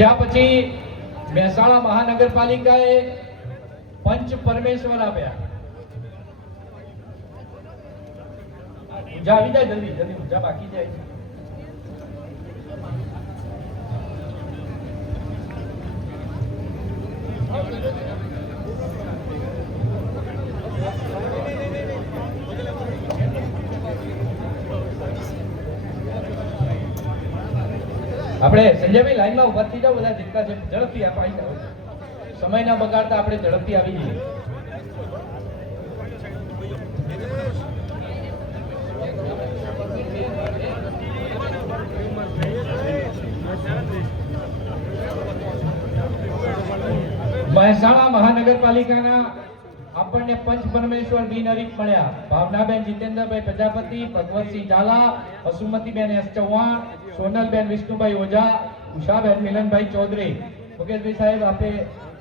જ્યાં પછી મહેસાણા મહાનગરપાલિકાએ પંચ પરમેશ્વર આપ્યા. જા આવી જાય જલ્દી જલ્દી, જા બાકી જાય. આપણે સંજયભાઈ લાઈનમાં ઉભા થઈ જાઓ, બધા જીતતા છે, ઝડપથી આવી જાઓ, સમય ના બગાડતા આપણે ઝડપથી આવી જઈએ. મહેસાણા મહાનગરપાલિકાના આપણને પંચ પરમેશ્વર બિનહરીફ મળ્યા. ભાવનાબેન જીતેન્દ્રભાઈ પ્રજાપતિ, ભગવતસિંહ ઝાલા, વસુમતીબેન એસ ચૌહાણ, સોનલબેન વિષ્ણુભાઈ ઓઝા, ઉષાબેન મિલનભાઈ ચૌધરી. મુકેશભાઈ સાહેબ, આપે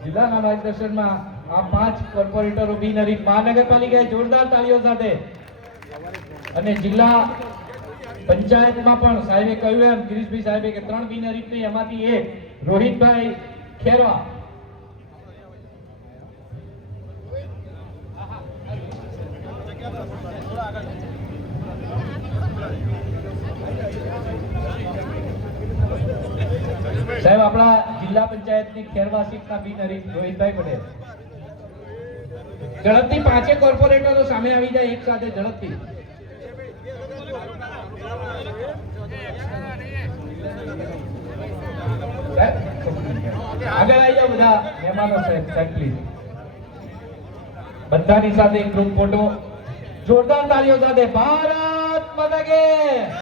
જિલ્લાના માર્ગદર્શનમાં આ 5 કોર્પોરેટરો બિનહરીફ મહાનગરપાલિકાએ જોરદાર તાળીઓ સાથે, અને જિલ્લા પંચાયતમાં પણ સાહેબે કહ્યું એમ ગિરીશભાઈ સાહેબે કે 3 બિનહરીફ નહીં, એમાંથી એક રોહિતભાઈ ખેરવા. સાહેબ, આપણા જિલ્લા પંચાયતની ખેરવા સીટના બિનહરીફ રોહિતભાઈ પટેલ. ઝડપથી 5 કોર્પોરેટરો સામે આવી જાય એક સાથે, ઝડપથી. આગળ આવી જાઓ બધા મહેમાનો સાહેબ, પ્લીઝ. બધાની સાથે એક ગ્રુપ ફોટો જોરદાર તાળીઓ સાથે. ભારત